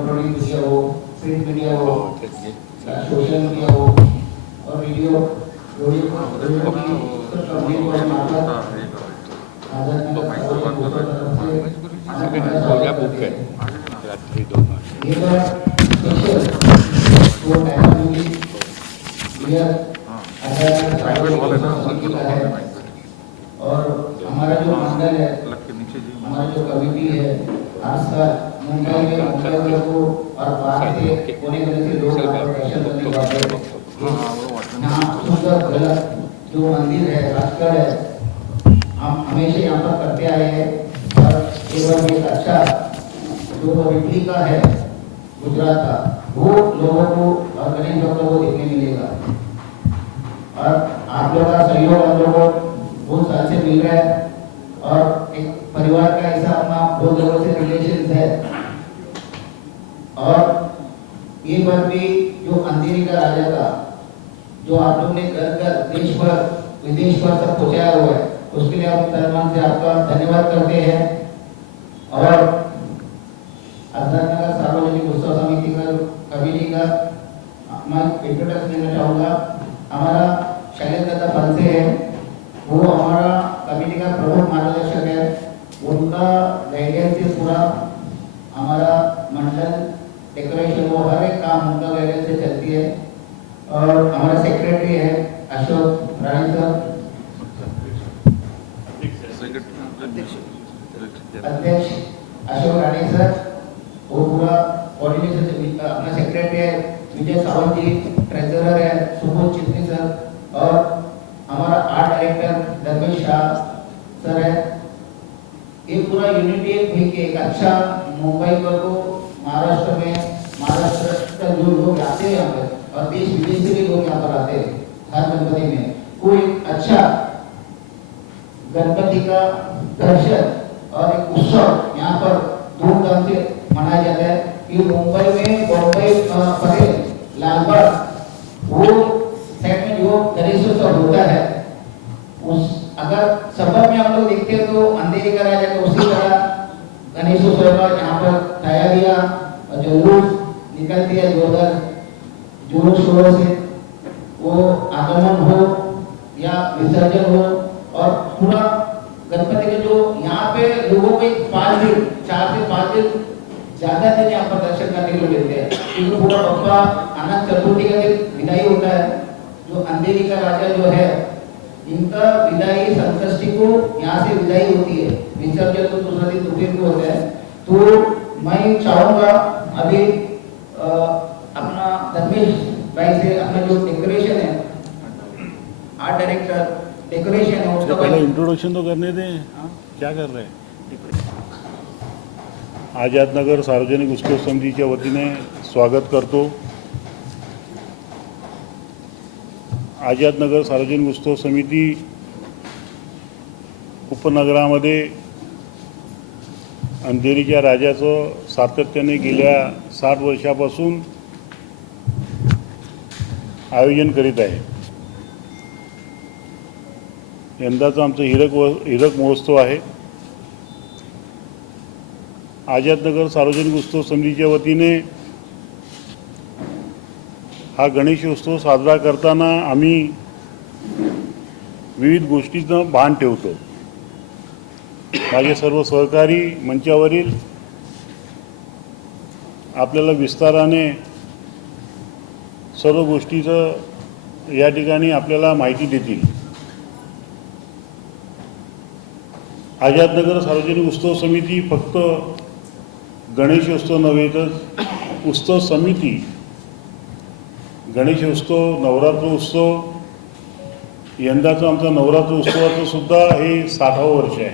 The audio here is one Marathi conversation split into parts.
इलेक्ट्रॉनिक मीडिया हो, प्रिंट मीडिया हो, सोशल मीडिया हो और वीडियो और हमारा जो मंडल है, हमारा जो कमिटी है, आस्था मुंबई में मुंबई को और बाहर से कोने कोने से लोग दर्शन करने के बाद यहाँ सुंदर गलत जो मंदिर है, राजगढ़ है, हम हमेशा यहाँ पर करते आए हैं और एवं एक अच्छा जो रिप्लिका है गुजरात का, वो लोगों को और गणेश भक्तों को देखने मिलेगा। और आप लोगों का सहयोग हम लोगों को बहुत साल से मिल रहा है और एक परिवार का ऐसा अपना बहुत लोगों से रिलेशन है। और ये बार भी जो अंधेरी का राजा था, जो आप लोग ने घर घर देश भर विदेश भर तक पहुंचाया हुआ है, उसके लिए हम तन मन से आपका धन्यवाद करते हैं। और आजादनगर सार्वजनिक उत्सव समिति का कमेटी का मैं इंट्रोडक्शन देना चाहूँगा। हमारा शैलेंद्र दादा फंसे है, वो हमारा कमेटी का प्रमुख मार्गदर्शक है। उनका गाइडेंस से पूरा हमारा मंडल डेकोरेशन वो हर एक काम उनका गाइडेंस से चलती है। और हमारा सेक्रेटरी है अशोक रानी सर, अध्यक्ष अशोक रानी सर, वो पूरा कोऑर्डिनेशन से अपना सेक्रेटरी है विजय सावंत जी, ट्रेजरर है सुबोध चित्ती सर और हमारा art director Dharmesh Shah sir है। ये पूरा यूनिटी एक अच्छा मुंबई को महाराष्ट्र में महाराष्ट्र का जो लोग आते हैं यहाँ पर और देश विदेश से भी लोग यहाँ पर आते हैं हर गणपति में, कोई अच्छा गणपति का दर्शन और एक उत्सव यहाँ पर धूमधाम से मनाया जाता है। कि मुंबई में बॉम्बे पटेल लालबाग वो साइड में जो गणेशोत्सव होता है, उस अगर सबब में हम लोग देखते हैं तो अंधेरी का राजा का उसी तरह गणेशोत्सव का यहाँ पर तैयारियां और जुलूस निकलती है, जोर शोर से वो आगमन हो या विसर्जन हो और पूरा गणपति के जो यहाँ पे लोगों को 5 दिन 4 से 5 दिन ज्यादा दिन यहाँ पर दर्शन करने को मिलते हैं। क्योंकि पूरा बप्पा अनंत चतुर्थी का दिन विदाई होता है, जो अंधेरी का राजा जो है इनका विदाई संकष्टी को यहाँ से विदाई होती है, विसर्जन तो दूसरा दिन दोपहर को होता है। तो मैं चाहूँगा अभी अपना धर्मेश भाई से अपना जो डेकोरेशन है, आर्ट डायरेक्टर डेकोरेशन है उसका पहले इंट्रोडक्शन तो करने दें। क्या कर रहे हैं? आझादनगर सार्वजनिक उत्सव समितीच्या वतीने स्वागत करतो। आझादनगर सार्वजनिक उत्सव समिती उपनगरामध्ये अंधेरीच्या राजाचं सातत्याने गेल्या 60 वर्षापासून आयोजन करीत आहे। यंदाचा आमचा हिरक महोत्सव आहे। आझादनगर सार्वजनिक उत्सव समितीच्या वतीने हा गणेशोत्सव साजरा करताना आम्ही विविध गोष्टींचं भान ठेवतो। माझे सर्व सहकारी मंचावरील आपल्याला विस्ताराने सर्व गोष्टीचं या ठिकाणी आपल्याला माहिती देतील। आझादनगर सार्वजनिक उत्सव समिती फक्त गणेशोत्सव नव्हे तर उत्सव समिती गणेशोत्सव, नवरात्र उत्सव यंदाचं आमचा नवरात्र उत्सवाचं सुद्धा हे 60वं वर्ष आहे.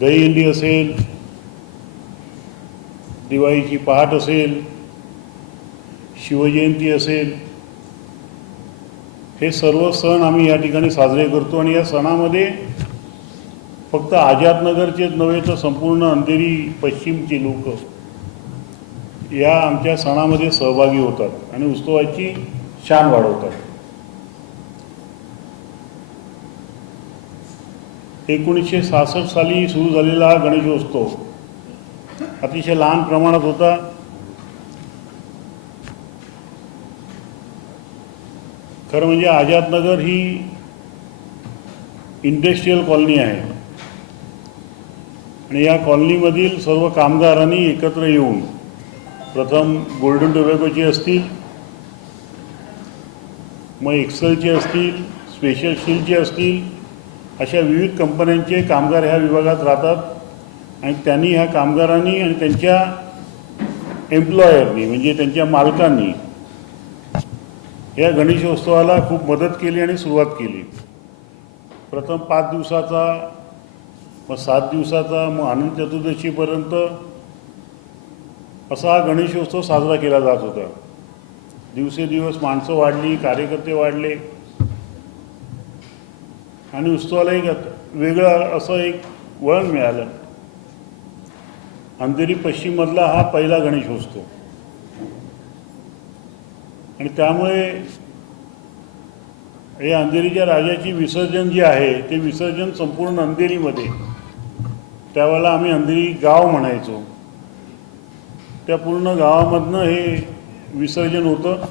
दहीहंडी असेल, दिवाळीची पहाट असेल, शिवजयंती असेल, हे सर्व सण आम्ही या ठिकाणी साजरे करतो. आणि या सणामध्ये फक्त आझादनगरचेच नव्हे तर संपूर्ण अंधेरी पश्चिमचे लोक या आमच्या सणामध्ये सहभागी होतात आणि उत्सवाची शान वाढवतात. 1966 साली सुरू झालेला हा गणेशोत्सव अतिशय लहान प्रमाणात होता. खरं म्हणजे आझादनगर ही इंडस्ट्रीयल कॉलनी आहे आणि या कॉलनीमधील सर्व कामगारांनी एकत्र येऊन प्रथम गोल्डन टोबॅकोचे असतील, मग एक्सेलचे असतील, स्पेशल स्टीलचे असतील, अशा विविध कंपन्यांचे कामगार ह्या विभागात राहतात आणि त्यांनी ह्या कामगारांनी आणि त्यांच्या एम्प्लॉयरनी म्हणजे त्यांच्या मालकांनी या गणेशोत्सवाला खूप मदत केली आणि सुरुवात केली. प्रथम 5 दिवसाचा, मग 7 दिवसाचा, मग अनंत चतुर्दशीपर्यंत असा हा गणेशोत्सव साजरा केला जात होता. दिवसेदिवस माणसं वाढली, कार्यकर्ते वाढले आणि उत्सवाला एक वेगळं असं एक वळण मिळालं. अंधेरी पश्चिममधला हा पहिला गणेशोत्सव आणि त्यामुळे हे अंधेरीच्या राजाची विसर्जन जे आहे ते विसर्जन संपूर्ण अंधेरीमध्ये, त्यावेळेला आम्ही अंधेरी गाव म्हणायचो, त्या पूर्ण गावामधनं हे विसर्जन होतं.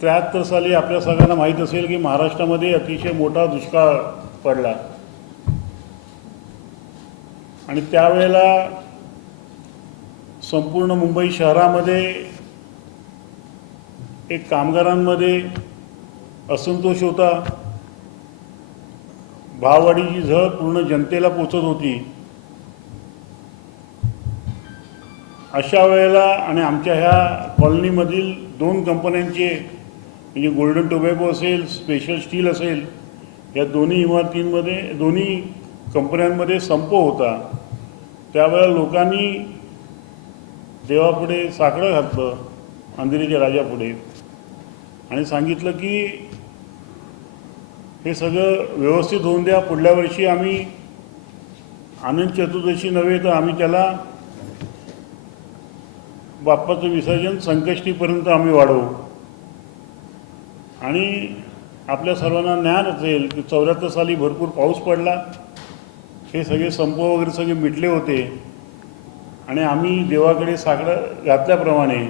त्र्याहत्तर साली आपल्या सगळ्यांना माहीत असेल की महाराष्ट्रामध्ये अतिशय मोठा दुष्काळ पडला आणि त्यावेळेला संपूर्ण मुंबई शहरामध्ये एक कामगारांमध्ये असंतोष होता. भाववाढीची झळ पूर्ण जनतेला पोचत होती. अशा वेळेला आणि आमच्या ह्या कॉलनीमधील 2 कंपन्यांचे म्हणजे गोल्डन टोबॅको असेल, स्पेशल स्टील असेल, या दोन्ही इमारतींमध्ये, दोन्ही कंपन्यांमध्ये संप होता. त्यावेळेला लोकांनी देवापुढे साकडं घातलं, अंधेरीच्या राजापुढे, आणि सांगितलं की हे सगळं व्यवस्थित होऊन द्या. पुढल्या वर्षी आम्ही अनंत चतुर्दशी नव्हे तर आम्ही त्याला बाप्पाचं विसर्जन संकष्टीपर्यंत आम्ही वाढवू. आणि आपल्या सर्वांना ज्ञान असेल की 74 साली भरपूर पाऊस पडला, हे सगळे संप वगैरे सगळे मिटले होते आणि आम्ही देवाकडे साकडं घातल्याप्रमाणे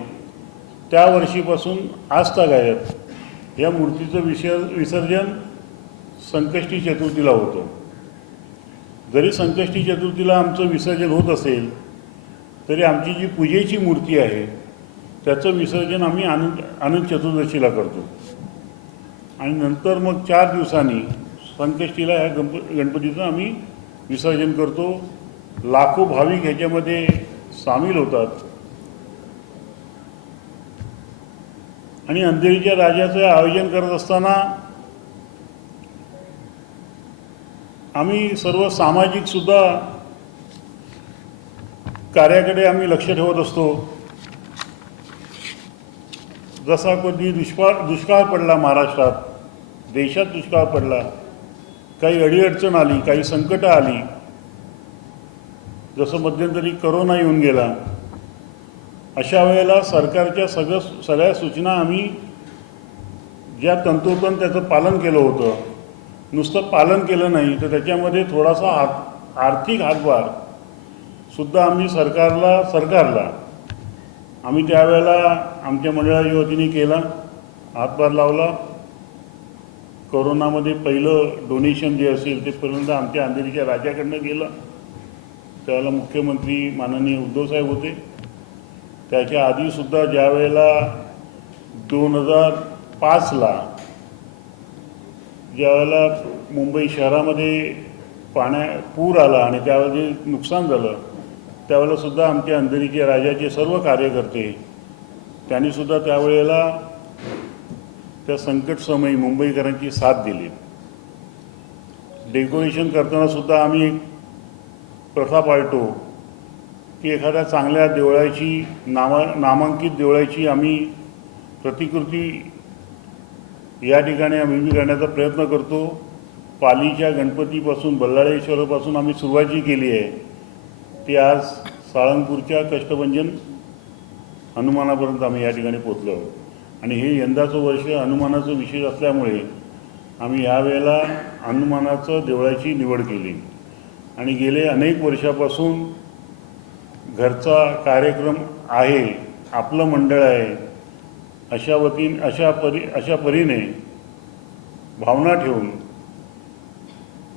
त्या वर्षीपासून आजतागायत या मूर्तीचं विसर्जन संकष्टी चतुर्थीला होतं. जरी संकष्टी चतुर्थीला आमचं विसर्जन होत असेल तरी आमची जी पूजेची मूर्ती आहे त्याचं विसर्जन आम्ही अनंत चतुर्दशीला करतो आणि नंतर मग 4 दिवसांनी संकष्टीला ह्या गणपतीचं आम्ही विसर्जन करतो. लाखो भाविक ह्याच्यामध्ये सामील होतात आणि अंधेरीच्या राजाचं आयोजन करत असताना आम्ही सर्व सामाजिकसुद्धा कार्याकडे आम्ही लक्ष ठेवत असतो. जसा कधी दुष्काळ पडला महाराष्ट्रात, देशात दुष्काळ पडला, काही अडीअडचण आली, काही संकटं आली, जसं मध्यंतरी करोना येऊन गेला, अशा वेळेला सरकारच्या सगळ्या सूचना आम्ही ज्या तंतोतंत त्याचं पालन केलं होतं, नुसतं पालन केलं नाही तर त्याच्यामध्ये थोडासा आर्थिक हातभार सुद्धा आम्ही सरकारला आम्ही त्यावेळेला आमच्या मंडळाच्या वतीने केला, हातभार लावला. कोरोनामध्ये पहिलं डोनेशन जे असेल ते पर्यंत आमच्या अंधेरीच्या राजाकडनं गेलं. त्यावेळेला मुख्यमंत्री माननीय उद्धवसाहेब होते. त्याच्या आधीसुद्धा ज्या वेळेला 2005ला ज्यावेळेला मुंबई शहरामध्ये पूर आला आणि त्यावेळेला जे नुकसान झालं त्यावेळेलासुद्धा आमचे अंधेरीचे राजाचे सर्व कार्यकर्ते त्यांनीसुद्धा त्यावेळेला त्या संकटसमयी मुंबईकरांची साथ दिली. डेकोरेशन करतानासुद्धा आम्ही एक प्रथा पाळतो की एखाद्या चांगल्या देवळाची नामांकित देवळाची आम्ही प्रतिकृती या ठिकाणी आम्ही करण्याचा प्रयत्न करतो. पालीच्या गणपतीपासून बल्लाळेश्वरापासून आम्ही सुरुवात जी केली आहे ती आज साळंगपूरच्या कष्टभंजन हनुमानापर्यंत आम्ही या ठिकाणी पोचलो आहोत. आणि हे यंदाचं वर्ष हनुमानाचं विशेष असल्यामुळे आम्ही यावेळेला हनुमानाचं देवळाची निवड केली. आणि गेले अनेक वर्षापासून घरचा कार्यक्रम आहे, आपलं मंडळ आहे, अशा परीने भावना ठेवून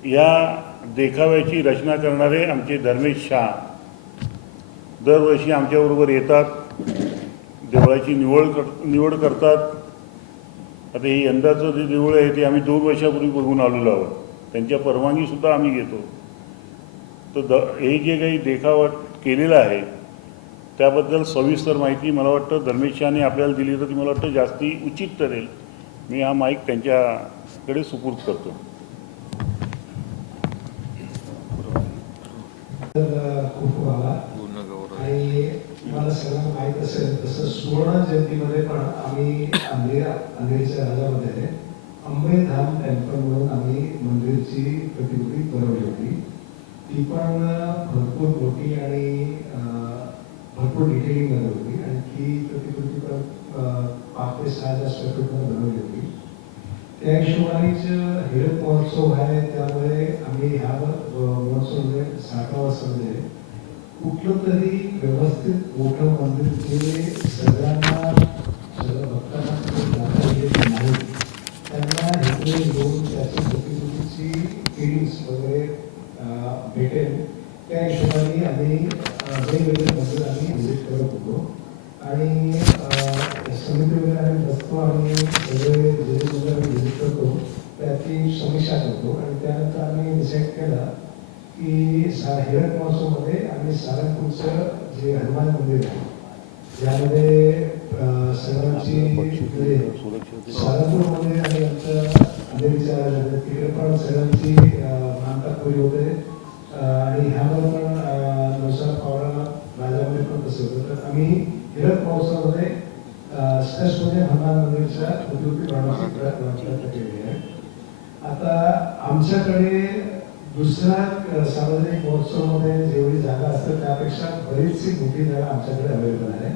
या देखाव्याची रचना करणारे आमचे धर्मेश शाह दरवर्षी आमच्याबरोबर येतात, देवळाची निवड करतात. आता हे यंदाचं जे देऊळ आहे ते आम्ही 2 वर्षापूर्वी बघून आलेलो आहोत. त्यांच्या परवानगीसुद्धा आम्ही घेतो. तर हे जे काही देखावा केलेला आहे त्याबद्दल सविस्तर माहिती मला वाटतं धर्मेश शाहने आपल्याला दिली तर ती मला वाटतं जास्ती उचित ठरेल. मी हा माईक त्यांच्याकडे सुपूर्द करतो. आणि मला सगळ्यांना माहीत असेल तसं सुवर्ण जयंतीमध्ये पण आम्ही अंधेरीच्या राजामध्ये अंबेधाम टेम्पल म्हणून आम्ही मंदिरची प्रतिकृती बनवली होती. ती पण भरपूर मोठी आणि भरपूर डिटेलिंग मध्ये होती आणि ती प्रतिकृती पण 5 ते 6,000 स्क्वेअर फूटमध्ये बनवली होती. त्या हिशोबानेच हिरक महोत्सव आहे, त्यामुळे आम्ही ह्या महोत्सवमध्ये 60व्या वर्षामध्ये कुठलं तरी व्यवस्थित मोठं मंदिर जे सगळ्या भक्तांना जाता येत नाही त्यांना इकडे येऊन त्याची प्रतिकृतीची फिलिंग्स वगैरे भेटेल त्या हिशोबाने आम्ही वेगवेगळे मंदिर आम्ही व्हिजिट करत होतो. आणि समिती वगैरे आम्ही बसतो आणि सगळे जे वगैरे आम्ही व्हिजिट करतो त्याची समीक्षा करतो. आणि त्यानंतर आम्ही डिसाईड केला की हिरक महोत्सवमध्ये आम्ही सारंगपूरचं जे हनुमान मंदिर आहे यामध्ये सगळ्यांची सारंगपूरमध्ये आणि आमच्या अंधेरीच्या तिकडे पण सगळ्यांची मानतापुरी होते. आणि ह्यावर पण नवसाला पावराला राजामध्ये पण तसं होतं. तर आम्ही हिरक महोत्सवामध्ये स्पष्टपणे हनुमान मंदिरच्या प्रतिकृती बनवण्याचा प्रयत्न केलेला आहे. आता आमच्याकडे दुसऱ्या सार्वजनिक महोत्सवामध्ये जेवढी जागा असते त्यापेक्षा बरीचशी मोठी जागा आमच्याकडे अवेलेबल आहे.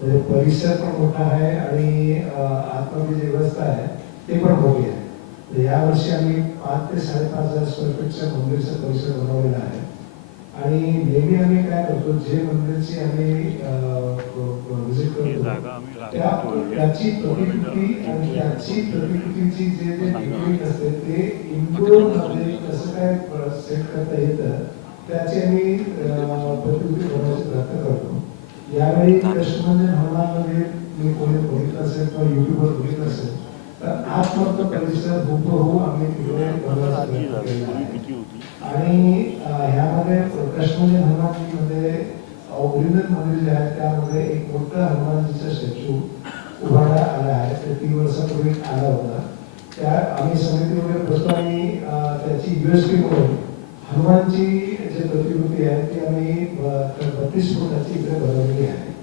म्हणजे परिसर पण मोठा आहे आणि आतमध्ये जी व्यवस्था आहे ते पण मोठी आहे. यावर्षी आम्ही 5 ते 5,500 स्क्वेअर फीटच्या मंदिरचा परिसर बनवलेला आहे. आणि नेहमी आम्ही काय करतो, जे मंदिरची आम्ही व्हिजिट करतो त्याची प्रतिकृती आणि त्याची प्रतिकृतीची जे टेक्निक असते ते इंडोरमध्ये कसं काय सेट करता येतं त्याची आम्ही प्रतिकृती बनवण्याचा प्रयत्न करतो. यावेळी कष्टभंजन हनुमानमध्ये मी कोणी बघितलं असेल किंवा युट्यूबवर बघितलं असेल तर आतमधलं परिसर हुबहू आम्ही तिकडे बनवण्याचा प्रयत्न केलेला आहे. आणि ह्यामध्ये कष्टभंजन हनुमानजीमध्ये ओरिजिनल मंदिर जे आहे त्यामध्ये एक मोठा हनुमानजीचा स्टॅच्यू उभारण्यात आला आहे. ते 3 वर्षापूर्वी आला होता. त्या आम्ही समिती वगैरे बसतो आणि त्याची USB म्हणून हनुमानची जी प्रतिकृती आहे ती आम्ही 32 फुटाची इकडे बनवलेली आहे.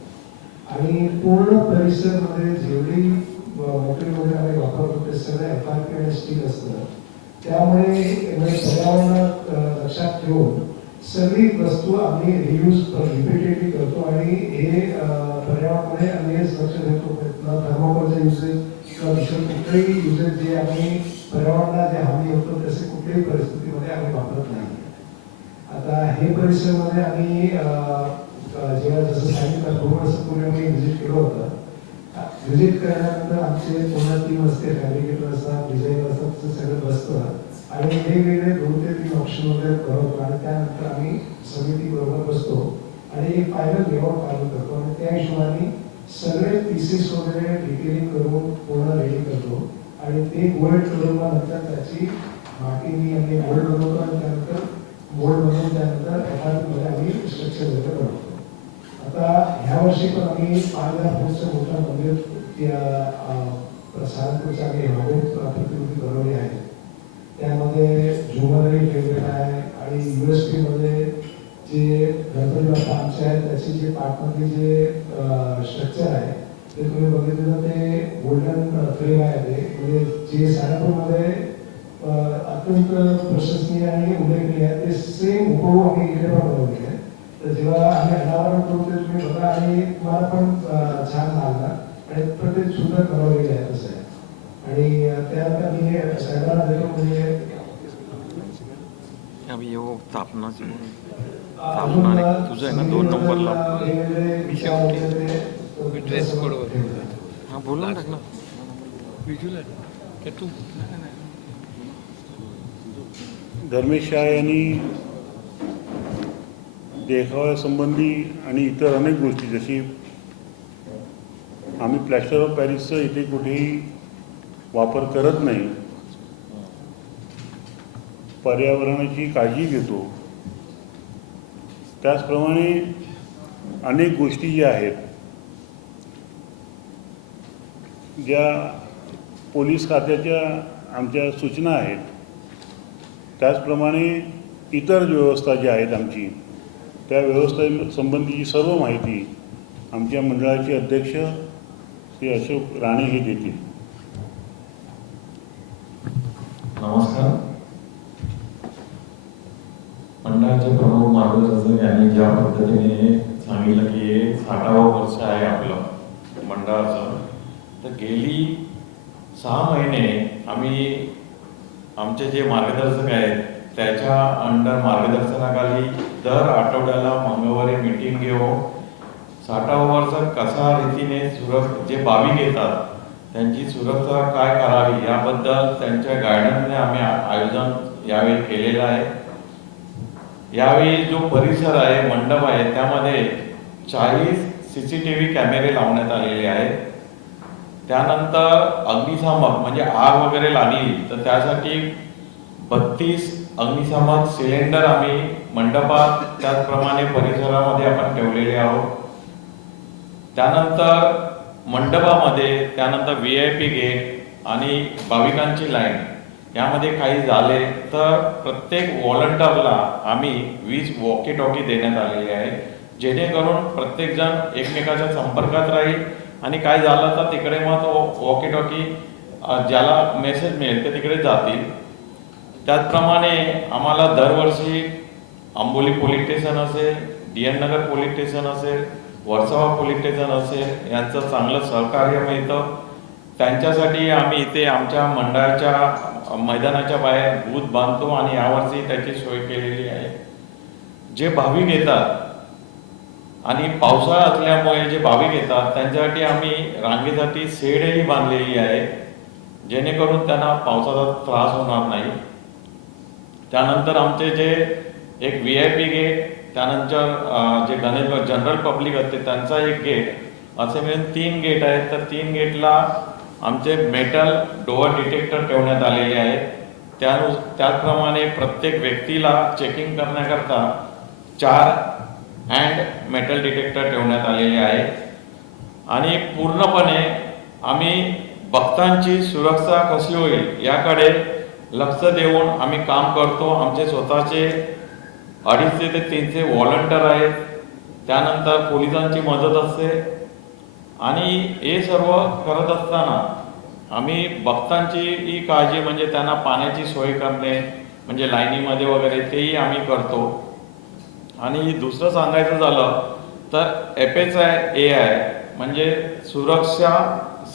आणि पूर्ण परिसरमध्ये जेवढी मटेरियल वगैरे आम्ही वापरतो ते सगळं FRP आणि स्टील असतं. त्यामुळे पर्यावरण लक्षात ठेवून सगळी वस्तू आम्ही रियूज रिपीटेडली करतो. आणि हे पर्यावरणामध्ये आम्ही हेच लक्ष देतो थर्मोकोलचा युजेस किंवा दुसरं कुठलेही युजेस जे आम्ही पर्यावरणाला जे हानी होतो तसे कुठल्याही परिस्थितीमध्ये आम्ही वापरत नाही. आता हे परिसरमध्ये आम्ही जेव्हा जसं सांगितलं 2 वर्षापूर्वी आम्ही व्हिजिट केलं होतं. व्हिजिट करण्यानंतर आमचे पूर्ण टीम असते, फॅब्रिकेटर असतात, डिझायनर असतात, सगळं बसतं आणि वेगवेगळे 2 ते 3 ऑप्शन वगैरे करतो. आणि त्यानंतर आम्ही समिती बरोबर बसतो आणि एक फायनल लेआउट फायनल करतो. आणि त्या हिशोबाने सगळे पीसेस वगैरे डिटेलिंग करून पूर्ण रेडी करतो. आणि ते गोल्ड करून नंतर त्याची मातीने आम्ही गोल्ड बनवतो आणि त्यानंतर मोल्ड बनवून त्यानंतर FRP मध्ये आम्ही स्ट्रक्चर वगैरे बनवतो. आता ह्या वर्षी पण आम्ही 5,000 फूटचं मोठं मंदिर सारंगपूरचं आम्ही हवेत प्रतिकृती बनवली आहे. त्यामध्ये झुमरही फेवरेट आहे आणि USP मध्ये जे गणपती बाप्पा आमचे आहेत त्याची जे पाठमधली जे स्ट्रक्चर आहे ते तुम्ही बघितलं ते गोल्डन फ्रेम आहे. ते म्हणजे जे सारंगपूरमध्ये अत्यंत प्रशंसनीय आणि उल्लेखनीय आहे ते सेम हुबहू आम्ही इकडे पण बनवली आहे. तर जेव्हा आम्ही अनावरण करू ते तुम्ही बघा आणि तुम्हाला पण छान लागणार आणि प्रत्येक सुंदर बनवलेली आहे तसं आहे. आणि त्यानंतर मी साहेबांना देतो म्हणजे अभी वो स्थापना तुझं आहे ना 2 नंबरला हां बोला ना टाक ना तू धर्मेश शाह यांनी देखाव्यासंबंधी आणि इतर अनेक गोष्टी जशी आम्ही प्लॅस्टर ऑफ पॅरिसचं इथे कुठेही वापर करत नाही, पर्यावरणाची काळजी घेतो, त्याचप्रमाणे अनेक गोष्टी ज्या आहेत ज्या पोलीस खात्याच्या आमच्या सूचना आहेत त्याचप्रमाणे इतर व्यवस्था ज्या आहेत आमची त्या व्यवस्थेसंबंधीची सर्व माहिती आमच्या मंडळाचे अध्यक्ष श्री अशोक राणे हे देतील. नमस्कार. मंडळाचे प्रमुख मार्गदर्शक यांनी ज्या पद्धतीने सांगितलं की हे 60वं वर्ष आहे आपलं मंडळाचं, तर गेली 6 महिने आम्ही आमचे जे मार्गदर्शक आहेत त्याच्या अंडर मार्गदर्शनाखाली दर आठवड्याला मंगळवारी मीटिंग घेऊन 60वं वर्ष कशा रीतीने जे भाविक येतात त्यांची सुरक्षा काय करावी याबद्दल त्यांच्या गायडन्सने आम्ही आयोजन यावेळी केलेलं आहे. यावेळी जो परिसर आहे मंडप आहे त्यामध्ये 40 CCTV कॅमेरे लावण्यात आलेले आहेत. त्यानंतर अग्निशामक म्हणजे आग वगैरे लागली तर त्यासाठी 32 अग्निशामक सिलेंडर आम्ही मंडपात त्याचप्रमाणे परिसरामध्ये आपण ठेवलेले आहोत. त्यानंतर मंडपामध्ये त्यानंतर VIP गेट आणि भाविकांची लाईन यामध्ये काही झाले तर प्रत्येक व्हॉलंटियरला आम्ही 20 वॉकी टॉकी देण्यात आलेली आहे, जेणेकरून प्रत्येकजण एकमेकाच्या संपर्कात राहील आणि काय झालं तर तिकडे मग तो वॉकी टॉकी ज्याला मेसेज मिळेल ते तिकडे जातील. त्याचप्रमाणे आम्हाला दरवर्षी आंबोली पोलीस स्टेशन असेल, DN नगर पोलीस स्टेशन असेल, वर्सोवा पोलीस स्टेशन असेल यांचं चांगलं सहकार्य मिळतं. त्यांच्यासाठी आम्ही इथे आमच्या मंडळाच्या मैदानाच्या बाहेर बूथ बांधतो आणि यावर्षी त्याची सोय केलेली आहे. जे भाविक येतात आणि पावसाळा असल्यामुळे जे भाविक येतात त्यांच्यासाठी आम्ही रांगेसाठी शेडही बांधलेली आहे, जेणेकरून त्यांना पावसाचा त्रास होणार नाही. त्यानंतर आमचे जे एक VIP गेट, त्यानंतर जे गणेश जनरल पब्लिक असते त्यांचा एक गेट, असे मिळून 3 गेट आहेत. तर 3 गेटला आमचे मेटल डोअर डिटेक्टर ठेवण्यात आलेले आहेत. त्याचप्रमाणे प्रत्येक व्यक्तीला चेकिंग करण्याकरता 4 हँड मेटल डिटेक्टर ठेवण्यात आलेले आहे. आणि पूर्णपणे आम्ही भक्तांची सुरक्षा कशी होईल याकडे लक्ष देऊन आम्ही काम करतो. आमचे स्वतःचे 250 ते 300 व्हॉलंटियर आहेत. त्यानंतर पोलिसांची मदत असते आणि हे सर्व करत असताना आम्ही भक्तांची ही काळजी म्हणजे त्यांना पाण्याची सोय करणे म्हणजे लाईनीमध्ये वगैरे तेही आम्ही करतो. आणि दुसरं सांगायचं झालं तर FSI म्हणजे सुरक्षा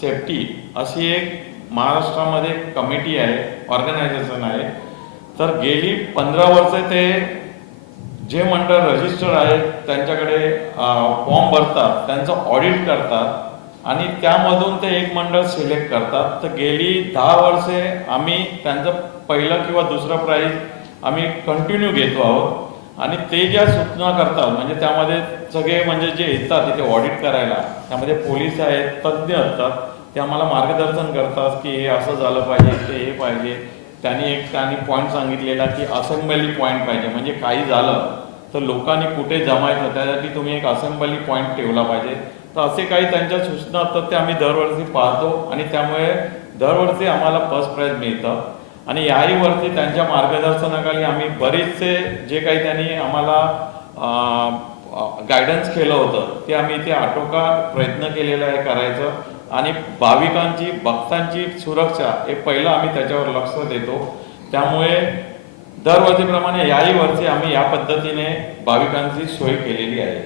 सेफ्टी अशी एक महाराष्ट्रामध्ये कमिटी आहे, ऑर्गनायझेशन आहे. तर गेली 15 वर्षे ते जे मंडळ रजिस्टर आहेत त्यांच्याकडे फॉर्म भरतात, त्यांचं ऑडिट करतात आणि त्यामधून ते एक मंडळ सिलेक्ट करतात. तर गेली 10 वर्षे आम्ही त्यांचं पहिलं किंवा दुसरं प्राईज आम्ही कंटिन्यू घेतो आहोत. आणि ते ज्या सूचना करतात म्हणजे त्यामध्ये सगळे म्हणजे जे येतात तिथे ऑडिट करायला त्यामध्ये पोलीस आहेत, तज्ज्ञ असतात, ते आम्हाला मार्गदर्शन करतात की हे असं झालं पाहिजे, ते हे पाहिजे. त्यांनी पॉईंट सांगितलेला की असेंब्ली पॉईंट पाहिजे, म्हणजे काही झालं तर लोकांनी कुठे जमायचं त्यासाठी तुम्ही एक असेंब्ली पॉईंट ठेवला पाहिजे. तर असे काही त्यांच्या सूचना असतात ते आम्ही दरवर्षी पाहतो आणि त्यामुळे दरवर्षी आम्हाला फर्स्ट प्राईज मिळतं. आणि याही वर्षी त्यांच्या मार्गदर्शनाखाली आम्ही बरेचसे जे काही त्यांनी आम्हाला गायडन्स केलं होतं ते आम्ही इथे आटोकाट प्रयत्न केलेला आहे करायचं. आणि भाविकांची भक्तांची सुरक्षा हे पहिलं आम्ही त्याच्यावर लक्ष देतो. त्यामुळे दरवर्षीप्रमाणे याही वर्षी आम्ही या पद्धतीने भाविकांची सोय केलेली आहे.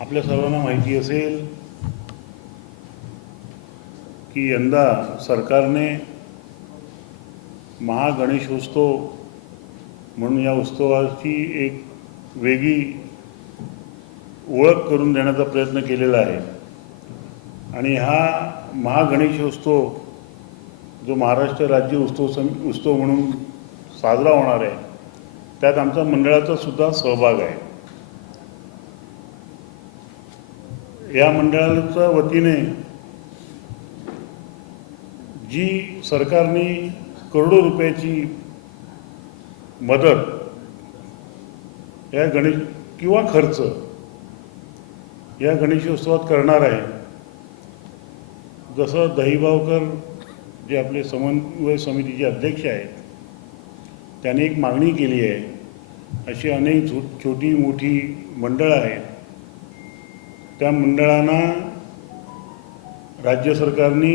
आपल्या सर्वांना माहिती असेल की यंदा सरकारने महागणेशोत्सव म्हणून या उत्सवाची एक वेगळी ओळख करून देण्याचा प्रयत्न केलेला आहे. आणि हा महागणेशोत्सव जो महाराष्ट्र राज्य उत्सव म्हणून साजरा होणार आहे त्यात आमच्या मंडळाचा सुद्धा सहभाग आहे. या मंडळाच्या वतीने जी सरकारने करोडो रुपयाची मदत या गणेश किंवा खर्च या गणेशोत्सवात करणार आहे, जसं दहीबावकर जे आपले समन्वय समितीचे अध्यक्ष आहेत त्यांनी एक मागणी केली आहे, अशी अनेक छोटी मोठी मंडळं आहेत. त्या मंडळांना राज्य सरकारने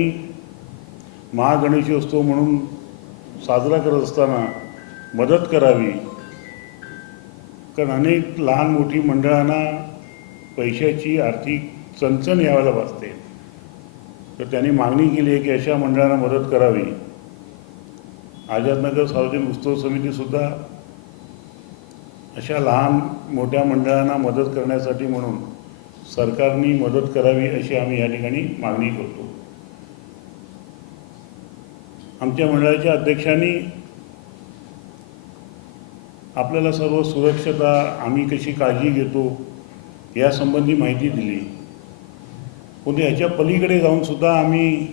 महागणेशोत्सव म्हणून साजरा करत असताना मदत करावी, कारण अनेक लहान मोठी मंडळांना पैशाची आर्थिक चणचण यावेळेला भासते. तर त्यांनी मागणी केली आहे की अशा मंडळांना मदत करावी. आझादनगर सार्वजनिक उत्सव समितीसुद्धा अशा लहान मोठ्या मंडळांना मदत करण्यासाठी म्हणून सरकारने मदत करावी अशी आम्ही या ठिकाणी मागणी करतो. आमच्या मंडळाच्या अध्यक्षांनी आपल्याला सर्व सुरक्षता आम्ही कशी काळजी घेतो यासंबंधी माहिती दिली. पण ह्याच्या पलीकडे जाऊनसुद्धा आम्ही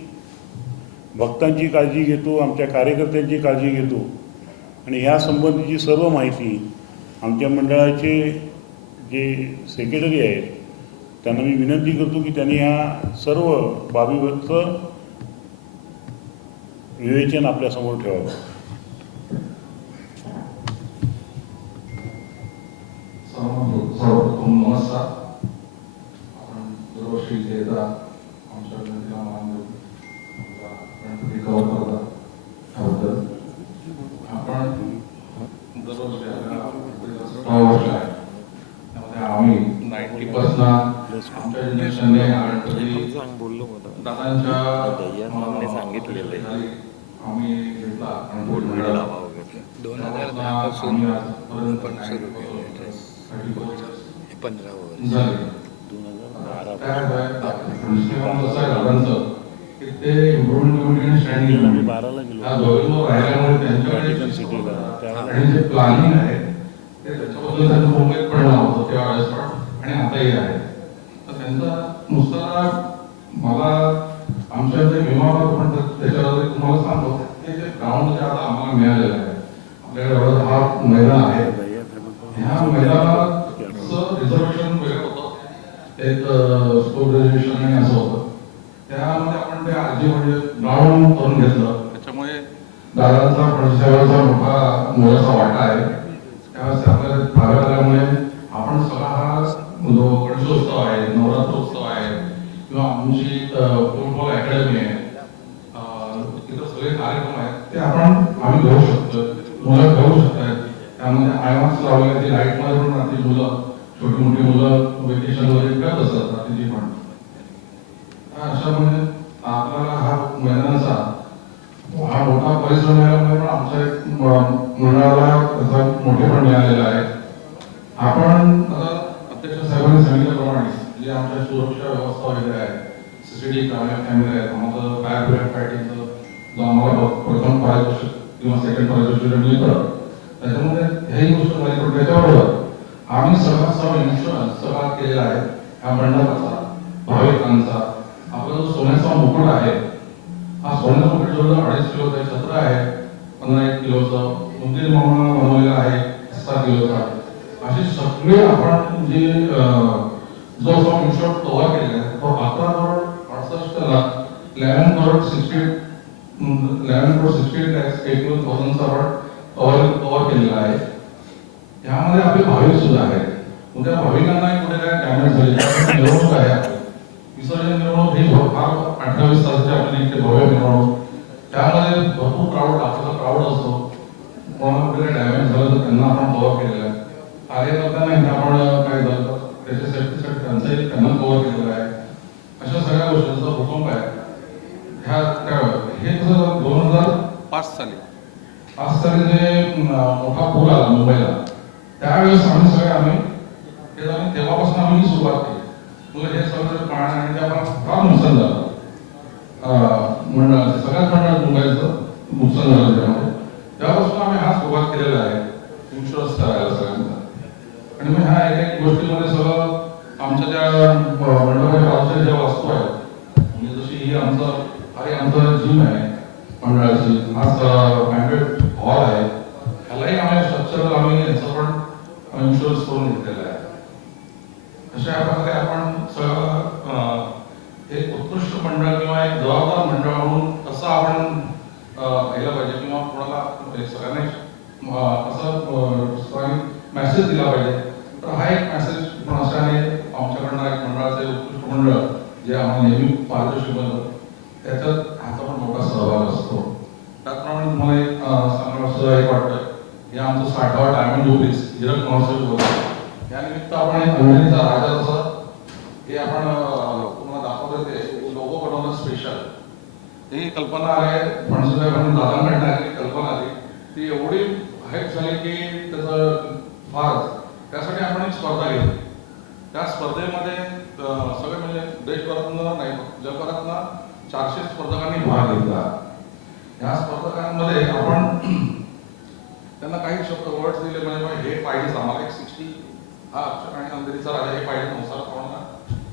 भक्तांची काळजी घेतो, आमच्या कार्यकर्त्यांची काळजी घेतो. आणि यासंबंधीची सर्व माहिती आमच्या मंडळाचे जे सेक्रेटरी आहेत त्यांना मी विनंती करतो की त्यांनी ह्या सर्व बाबीवरचं विवेचन आपल्यासमोर ठेवावं. सर्वप्रथम नमस्कार. आपण दरवर्षी इथे येता आमच्या गणपतीला मान देऊन आमचा गणपती कवर करता त्याबद्दल आपण दरवर्षी वर्ष आहे त्यामध्ये आम्ही 90% आमच्या जनरेशनने गणपती बोललो मला दादांच्या सांगितलेलं आहे आम्ही घेतला बोर्ड मध्ये लावा वगैरे 2010 पासून पण सुरू केले 15 झाले. ते इम्प्रुव्हमेंट स्टँडिंग 12ला गेलो राहिल्यामुळे त्यांच्याकडे आणि जे प्लॅनिंग आहे ते त्याच्याबद्दल त्यांचं मुंबईत पण नाव होतं त्यावेळेस पण आणि आताही आहे. तर त्यांचा नुसता मला आमच्या जे विमानावर पण त्याच्यावर तुम्हाला सांगतो की जे ग्राउंड जे आता आम्हाला मिळालेलं आहे आपल्याकडे एवढं हा मैदान आहे. ह्या मैदानात रिझर्वेशन वेगळं होतं, एक स्पोर्ट रिझर्वेशन आणि असं होतं. त्यामध्ये आपण ते अर्जी म्हणजे ग्राउंड करून घेतलं. त्याच्यामुळे दादांचा परिसराचा मोलाचा वाटा आहे. त्यावेळेस आपल्याला भागात आल्यामुळे आपण सगळा हा जो गणेशोत्सव आहे, नवरात्रोत्सव आहे किंवा आमची फुटबॉल अकॅडमी आहे, इतर सगळे कार्यक्रम आहेत ते आम्ही घेऊ शकतो, मुलं घेऊ शकतात. त्यामध्ये आयमाक्स लावलेल्या ती लाईटमध्ये पण राहते मुलं, छोटी मोठी मुलं वेकेशन वगैरे करत असतात रात्रीची पण. अशा म्हणजे आपल्याला हा मैदानाचा हा मोठा परिसर मिळाल्यामुळे पण आमच्या एक मंडळाला त्याचा मोठे पण मिळालेला आहे. आपण आता अध्यक्ष साहेबांनी सांगितल्याप्रमाणे जे आमच्या सुरक्षा व्यवस्था वगैरे आहे, सीसीटीव्ही कॅमेरे आहेत, आम्हाला फायर ब्रिगेड फायटिंगचं जो आम्हाला प्रथम पारितोषिक किंवा सेकंड पारितोषिक मिळतं त्याच्यामध्ये हेही गोष्ट झाली. पण त्याच्याबरोबर आम्ही सर्व इन्शुरन्स सगळा केलेला आहे ह्या मंडपाचा, भाविकांचा. आपला जो सोन्याचा मुकुट आहे हा सोन्याचा मुकुट जवळजवळ 2.5 किलोचा आहे, छत्र आहे 15-1 किलोचं, मुंदीर मामा बनवलेला आहे 6 किलोचा. असे सगळे आपण जे जो आपण इन्शॉट कव्हर केलेला आहे तो 11.68 लाख 11.68 lakhs 81,000 आपण कव्हर केलेला आहे. यामध्ये आपले भाविक सुद्धा आहेत. उद्या भाविकांना कुठे काय डॅमेज झाले मिरवणूक आहे आपली. विसर्जन मिरवणूक ही फार 28 तासाची आपली इथे भव्य मिरवणूक. त्यामध्ये भरपूर क्राऊड आपला क्राऊड असतो. कोणाला कुठे डॅमेज झालं तर त्यांना आपण कव्हर केलेलं आहे. कार्यकर्त्यांना आपण काय झालं तर त्याच्या सेफ्टीसाठी त्यांचाही त्यांना कव्हर केलेलं आहे. अशा सगळ्या गोष्टींचा भूकंप आहे. हे कसं 2005 साली जे मोठा पूर आला मुंबईला त्यावेळेस आम्ही तेव्हापासून आम्ही सुरुवात केली. तुला हे सगळं पाणी आणि ते आम्हाला फार नुकसान झालं. मंडळाचं सगळ्याच मंडळात मुंबईचं नुकसान झालं त्यामध्ये. तेव्हापासून आम्ही हा सुरुवात केलेला आहे इन्शुरन्स करायला सगळ्यांचा. आणि मग ह्या एक गोष्टीमध्ये सगळं आमच्या ज्या मंडळाच्या बाजूच्या ज्या वस्तू आहेत म्हणजे जशी ही आमचं जिम आहे मंडळाची, हा बँकेट हॉल आहे, ह्यालाही आम्ही स्ट्रक्चर आम्ही याचा पण इन्शुरन्स करून घेतलेला आहे. अशा प्रकारे आपण सगळं एक उत्कृष्ट मंडळ किंवा एक जबाबदार मंडळ म्हणून कसं आपण यायला पाहिजे किंवा कोणाला सगळ्यांनी असं मेसेज दिला पाहिजे. तर हा एक मेसेज पण अशाने आमच्याकडनं एक मंडळाचे उत्कृष्ट मंडळ जे आम्हाला नेहमी पारदर्शी बनतं त्याच्यात ह्याचा पण मोठा सहभाग असतो. त्याचप्रमाणे तुम्हाला एक सांगणं एक वाटतं हे आमचं 60वा डायमंड जुबलीज हिरक महोत्सव होता. यानिमित्त आपण एक अंजनीचा राजा जसं हे आपण तुम्हाला दाखवतो ते लोगो बनवणं स्पेशल. ही कल्पना आहे फणसाहेबांनी दादांकडनं आलेली कल्पना आली ती एवढी हाईट झाली की त्याचं फारच. त्यासाठी आपण एक स्पर्धा घेतली. त्या स्पर्धेमध्ये सगळे म्हणजे देशभरातनं नाही जगभरातनं 400 स्पर्धकांनी भाग घेतला. या स्पर्धकांमध्ये आपण त्यांना काही शब्द वर्ड्स दिले म्हणजे हे पाहिजे आम्हाला एक 60 हा अक्षर आणि अंधेरीचा राजा हे पाहिजे संसार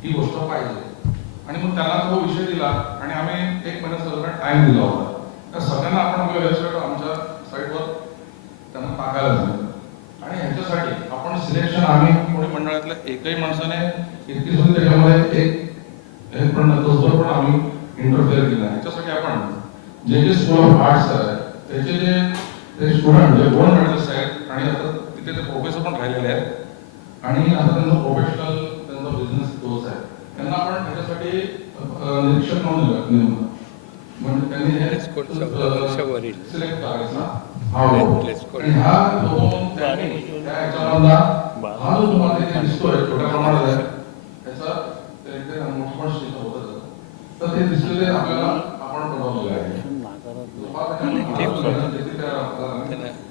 ही गोष्ट पाहिजे. आणि मग त्यांना तो विषय दिला आणि आम्ही 1 महिना सगळ्यांना टाइम दिला होता. त्या सगळ्यांना आपण वेबसाईट आमच्या साईटवर त्यांना टाकायला दिलं. आणि ह्याच्यासाठी आपण सिलेक्शन आम्ही कोणी मंडळातल्या एकही माणसाने इतकी सुद्धा त्याच्यामध्ये एक पण तसं पण आम्ही इंटरफेअर केला. ह्याच्यासाठी आपण जे स्कूल ऑफ आर्ट्स आहे त्याचे जे स्टुडंट जे गोल्ड मेडलिस्ट आहेत आणि आता तिथे ते प्रोफेसर पण राहिलेले आहेत आणि आता त्यांचा प्रोफेशनल त्यांचा बिझनेस तोच आहे. त्यांना आपण त्याच्यासाठी निरीक्षक म्हणून नेमलं. म्हणजे त्यांनी हे सिलेक्ट करायचं. आणि हा दोन त्यांनी त्या ह्याच्यामधला हा जो तुम्हाला इथे दिसतोय छोट्या प्रमाणात आहे त्याचा ते मोठं शिकत होतं. तर ते दिसलेले आपल्याला आपण बनवलेलं आहे.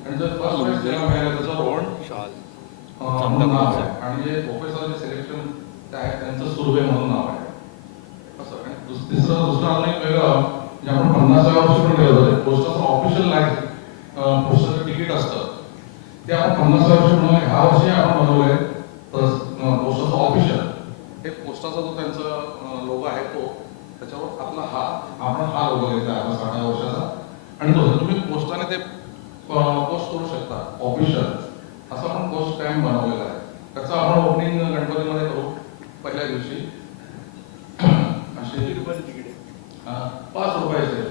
आणि जर फर्स्ट प्राइज त्याला मिळालं त्याचं रोहन नाव आहे आणि जे प्रोफेसरचे सिलेक्शन ते आहे त्यांचं सुर्वे म्हणून नाव आहे. असं आणि दुसरं अजून एक वेगळं जे आपण 50व्या वर्षी पण केलं होतं पोस्टाचं ऑफिशियल लाईफ पोस्टाचं तिकीट असतं ते आपण 50व्या वर्षी बनवलं. ह्या वर्षी आपण बनवलंय तर पोस्टाचं ऑफिशियल हे पोस्टाचा जो त्यांचा लोगो आहे तो त्याच्यावर आपला आपण हा लोगो घेतला आहे 60 वर्षाचा. आणि तुम्ही पोस्टाने ते पोस्ट करू शकता ऑफिशियल असं आपण पोस्ट स्टॅम्प बनवलेला आहे. त्याचं आपण ओपनिंग गणपतीमध्ये करू पहिल्या दिवशी. असे 5 रुपयाचे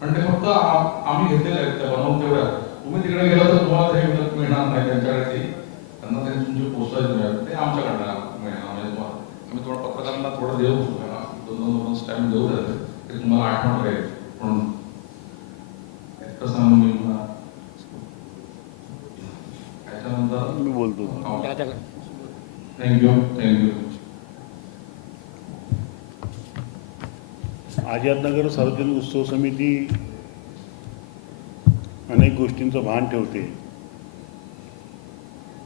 पण ते फक्त आम्ही घेतलेले आहेत त्या बनवून तेवढ्या. तुम्ही तिकडे गेला तर तुम्हाला ते मिळणार नाही त्यांच्याकडे त्यांना त्यांची तुमची पोस्टाची मिळेल ते आमच्याकडनं मिळणार. म्हणजे तुम्हाला आम्ही थोडं पत्रकारांना थोडं देऊ दोन स्टॅम्प देऊ द्या ते तुम्हाला आठवण राहील म्हणून इतकं सांगून मी तुम्हाला त्याच्यानंतर मी बोलतो. थँक्यू. आझादनगर सार्वजनिक उत्सव समिती अनेक गोष्टींचं भान ठेवते.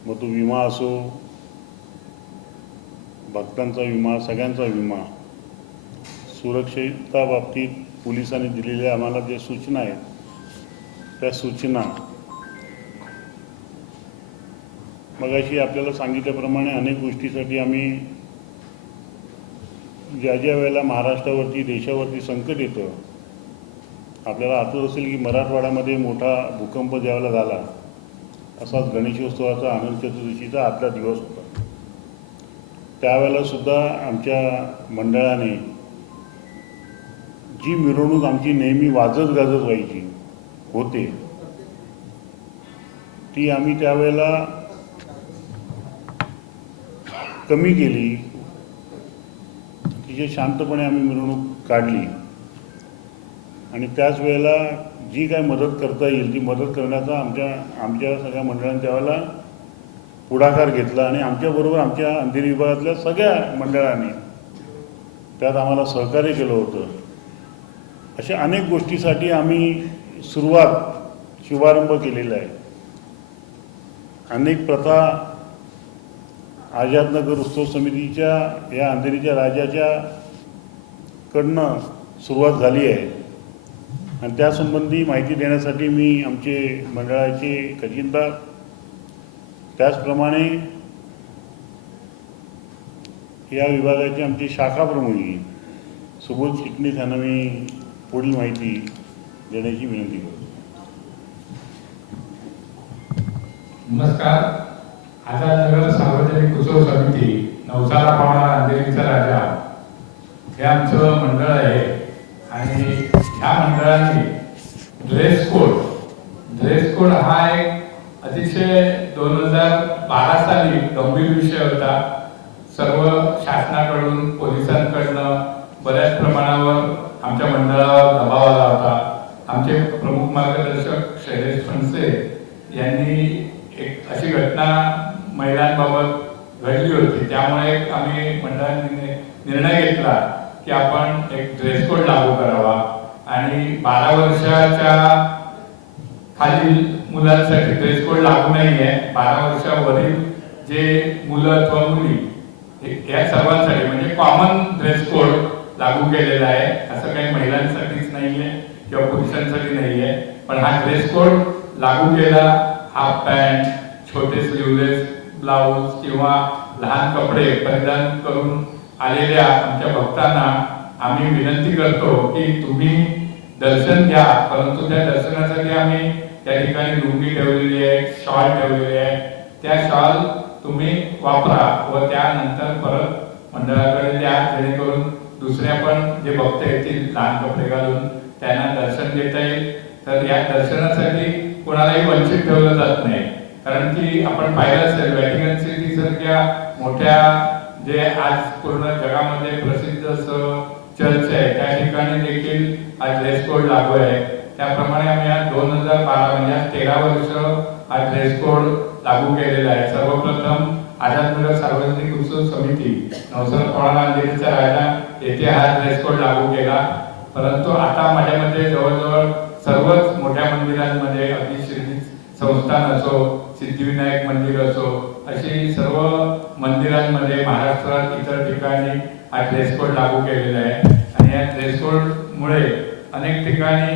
मग तो विमा असो, भक्तांचा विमा, सगळ्यांचा विमा, सुरक्षितता बाबतीत पोलिसांनी दिलेल्या आम्हाला ज्या सूचना आहेत त्या सूचना मगाशी आपल्याला सांगितल्याप्रमाणे अनेक गोष्टीसाठी आम्ही ज्या ज्या वेळेला महाराष्ट्रावरती देशावरती संकट येतं, आपल्याला आठवत असेल की मराठवाड्यामध्ये मोठा भूकंप ज्यावेळेला झाला, असाच गणेशोत्सवाचा अनंत चतुर्दशीचा आदला दिवस होता. त्यावेळेला सुद्धा आमच्या मंडळाने जी मिरवणूक आमची नेहमी वाजत गाजत व्हायची होते, ती आम्ही त्यावेळेला कमी केली. तिचे शांतपणे आम्ही मिरवणूक काढली आणि त्याच वेळेला जी काय मदत करता येईल ती मदत करण्याचा आमच्या सगळ्या मंडळांनी त्यावेळेला पुढाकार घेतला आणि आमच्याबरोबर आमच्या अंधेरी विभागातल्या सगळ्या मंडळांनी त्यात आम्हाला सहकार्य केलं होतं. अशा अनेक गोष्टीसाठी आम्ही शुभारंभ केलेला आहे. अनेक प्रथा आझादनगर उत्सव समितीच्या या अंधेरीच्या राजाच्या कडनं सुरुवात झाली आहे आणि त्यासंबंधी माहिती देण्यासाठी मी आमचे मंडळाचे खजिनदार, त्याचप्रमाणे या विभागाचे आमचे शाखा प्रमुख सुबोध चिटणीस यांना मी पुढील माहिती देण्याची विनंती करतो. नमस्कार. आझादनगर सार्वजनिक उत्सव समिती, नवसाला पावणारा अंधेरीचा राजा हे आमचं मंडळ आहे आणि ह्या मंडळाने ड्रेस कोड हा एक अतिशय 2012 साली गंभीर विषय होता. सर्व शासनाकडून, पोलिसांकडनं बऱ्याच प्रमाणावर आमच्या मंडळावर दबाव आला होता. आमचे प्रमुख मार्गदर्शक शैलेश फणसे यांनी एक अशी घटना महिलांबाबत घडली होती. त्यामुळे आम्ही मंडळाने निर्णय घेतला की आपण एक ड्रेस कोड लागू करावा आणि 12 वर्षाच्या खालील मुलांसाठी ड्रेस कोड लागू नाहीये. 12 वर्षावरील जे मुलं अथवा मुली या सर्वांसाठी म्हणजे कॉमन ड्रेस कोड लागू केलेला आहे. असं काही महिलांसाठीच नाहीये किंवा पुरुषांसाठी नाहीये, पण हा ड्रेस कोड लागू केला. हाफ पॅन्ट, छोटे स्लीवलेस ब्लाऊज किंवा लहान कपडे परिधान करून आलेल्या आमच्या भक्तांना आम्ही विनंती करतो की तुम्ही दर्शन घ्या, परंतु त्या दर्शनासाठी आम्ही त्या ठिकाणी लुंगी ठेवलेली आहे, शॉल ठेवलेली आहे. त्या शॉल तुम्ही वापरा व त्यानंतर परत मंडळाकडे द्या, जेणेकरून दुसऱ्या पण जे भक्त येतील लहान कपडे घालून त्यांना दर्शन घेता येईल. तर या दर्शनासाठी कोणालाही वंचित ठेवलं जात नाही, कारण की आपण पाहिलं असेल व्हॅटिकन सिटी सारख्या मोठ्या जे आज पूर्ण जगामध्ये प्रसिद्ध असं चर्च आहे त्या ठिकाणी देखील हा ड्रेस कोड लागू आहे. त्याप्रमाणे आम्ही आज 2012 म्हणजे 13 वर्ष हा ड्रेस कोड लागू केलेला आहे. सर्वप्रथम आझादनगर सार्वजनिक उत्सव समिती, नवसाला पावणारा अंधेरीचा राजा येथे हा ड्रेस कोड लागू केला. परंतु आता माझ्या मते जवळजवळ सर्वच मोठ्या मंदिरांमध्ये, अगदी शिर्डी संस्थान असो, सिद्धिविनायक मंदिर असो, अशी सर्व मंदिरांमध्ये महाराष्ट्रात इतर ठिकाणी हा ड्रेस कोड लागू केलेला आहे. आणि या ड्रेस कोडमुळे अनेक ठिकाणी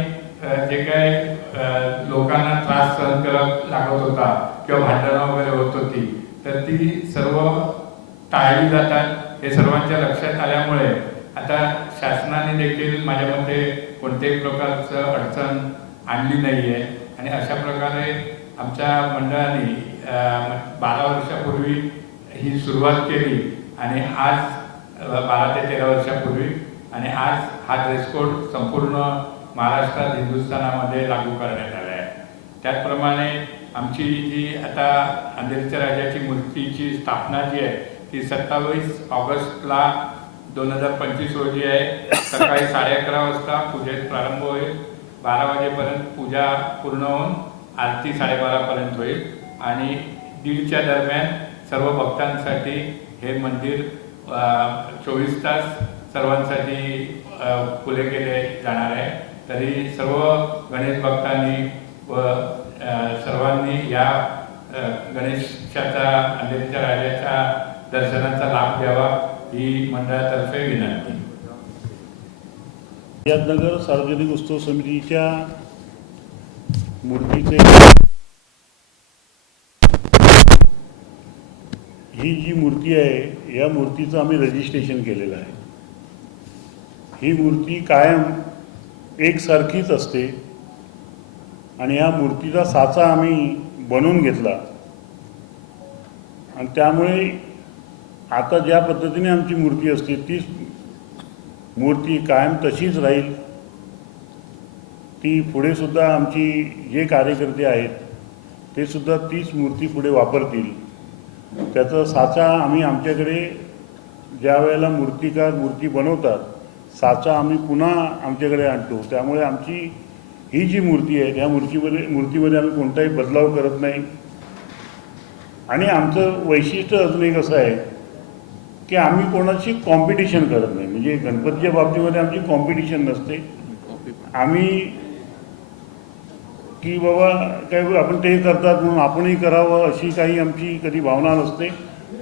जे काही लोकांना त्रास सहन करावा लागत होता किंवा भांडणं वगैरे होत होती, तर ती सर्व टाळली जातात. हे सर्वांच्या लक्षात आल्यामुळे आता शासनाने देखील माझ्या मते कोणत्याही प्रकारचं अडचण आणली नाही आहे. आणि अशा प्रकारे आमच्या मंडळाने 12 वर्षापूर्वी ही सुरुवात केली आणि आज 12 ते 13 वर्षापूर्वी आणि आज हा ड्रेस कोड संपूर्ण महाराष्ट्रात, हिंदुस्थानामध्ये लागू करण्यात आला आहे. त्याचप्रमाणे आमची जी आता अंधेरीच्या राजाची मूर्तीची स्थापना जी आहे ती 27 ऑगस्टला 2025 रोजी आहे. सकाळी 11:30 वाजता पूजेस प्रारंभ होईल. 12 वाजेपर्यंत पूजा पूर्ण होऊन आरती 12:30 पर्यंत होईल आणि 1:30च्या दरम्यान सर्व भक्तांसाठी हे मंदिर 24 तास सर्वांसाठी खुले केले जाणार आहे. तरी सर्व गणेश भक्तांनी व सर्वांनी या गणेशाचा, अंधेरीच्या राजाच्या दर्शनाचा लाभ घ्यावा ही मंडळातर्फे विनंती. आझादनगर सार्वजनिक उत्सव समितीच्या मूर्तीचे ही जी मूर्ती आहे या मूर्तीचं आम्ही रजिस्ट्रेशन केलेलं आहे. ही मूर्ती कायम एकसारखीच असते आणि या मूर्तीचा साचा आम्ही बनवून घेतला आणि त्यामुळे आता ज्या पद्धतीने आमची मूर्ती असते तीच मूर्ती कायम तशीच राहील. ती पुढे सुद्धा आमची जे कार्यकर्ते आहेत ते सुद्धा तीच मूर्ती पुढे वापरतील. त्याचा साचा आम्ही आमच्याकडे ज्या वेळेला मूर्तिकार मूर्ती बनवतात साचा आम्ही पुन्हा आमच्याकडे आणतो. त्यामुळे आमची ही जी मूर्ती आहे त्या मूर्तीमध्ये आम्ही कोणताही बदलाव करत नाही. आणि आमचं वैशिष्ट्य अजून एक असं आहे की आम्ही कोणाची कॉम्पिटिशन करत नाही. म्हणजे गणपतीच्या बाबतीमध्ये आमची कॉम्पिटिशन नसते. आम्ही की बाबा काय आपण ते करतात म्हणून आपणही करावं अशी काही आमची कधी भावना नसते.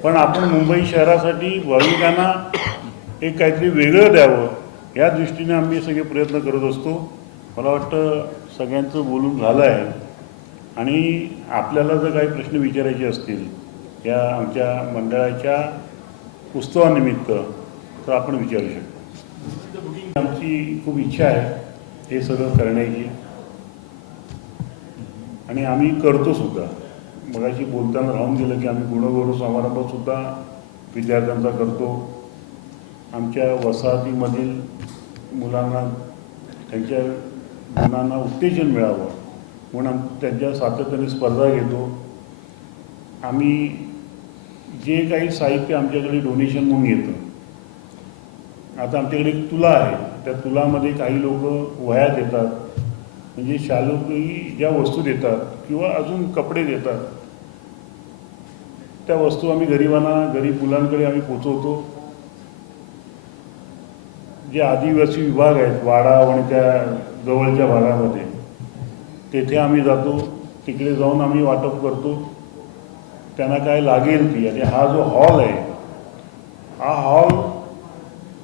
पण आपण मुंबई शहरासाठी भाविकांना एक काहीतरी वेगळं द्यावं या दृष्टीने आम्ही सगळे प्रयत्न करत असतो. मला वाटतं सगळ्यांचं बोलून झालं आहे आणि आपल्याला जर काही प्रश्न विचारायचे असतील या आमच्या मंडळाच्या उत्सवानिमित्त तर आपण विचारू शकतो. आमची खूप इच्छा आहे हे सगळं करण्याची आणि आम्ही करतो सुद्धा. मगाशी बोलताना राहून गेलं की आम्ही गुणगौरव समारंभसुद्धा विद्यार्थ्यांचा करतो. आमच्या वसाहतीमधील मुलांना त्यांच्या गुणांना उत्तेजन मिळावं म्हणून त्यांच्या सातत्याने स्पर्धा घेतो. आम्ही जे काही साहित्य आमच्याकडे डोनेशन म्हणून येतं, आता आमच्याकडे एक तुला आहे, त्या तुलामध्ये काही लोक वह्या देतात, म्हणजे शालूही ज्या वस्तू देतात किंवा अजून कपडे देतात त्या वस्तू आम्ही गरीब मुलांकडे आम्ही पोचवतो. जे आदिवासी विभाग आहेत वाडा आणि त्या जवळच्या भागामध्ये तेथे आम्ही जातो. तिकडे जाऊन आम्ही वाटप करतो त्यांना काय लागेल ती. आणि हा जो हॉल आहे हा हॉल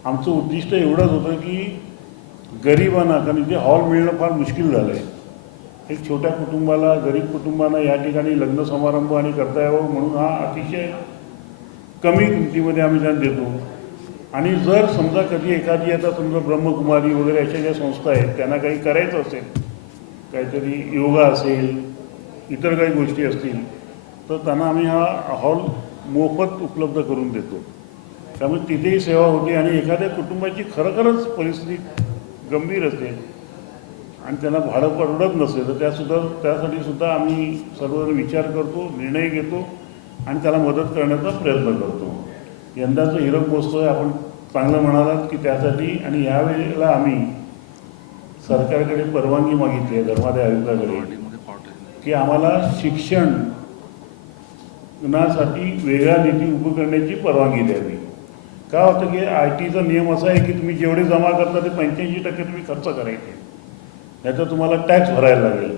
आमचं उद्दिष्ट एवढंच होतं की गरिबांना, कारण इथे हॉल मिळणं फार मुश्किल झालं आहे. एक छोट्या कुटुंबाला गरीब कुटुंबांना या ठिकाणी लग्न समारंभ आणि करता यावं म्हणून हा अतिशय कमी किमतीमध्ये आम्ही त्यांना देतो. आणि जर समजा कधी एखादी आता समजा ब्रह्मकुमारी वगैरे अशा ज्या संस्था आहेत त्यांना काही करायचं असेल, काहीतरी योगा असेल, इतर काही गोष्टी असतील तर त्यांना आम्ही हा हॉल मोफत उपलब्ध करून देतो. त्यामुळे तिथेही सेवा होते आणि एखाद्या कुटुंबाची खरोखरच परिस्थिती गंभीर असेल आणि त्यांना भाडं परवडत नसेल तर त्यासाठी सुद्धा आम्ही सर्वजण विचार करतो, निर्णय घेतो आणि त्याला मदत करण्याचा प्रयत्न करतो. यंदाचं हिरक महोत्सव आपण चांगलं म्हणालात की त्यासाठी आणि यावेळेला आम्ही सरकारकडे परवानगी मागितली आहे धर्मादाय आयुक्ताकडे की आम्हाला शिक्षणासाठी वेगळा निधी उभं करण्याची परवानगी द्यावी. का होतं की ITचा नियम असा आहे की तुम्ही जेवढे जमा करता ते 85% तुम्ही खर्च करायचे, नाहीतर तुम्हाला टॅक्स भरायला लागेल.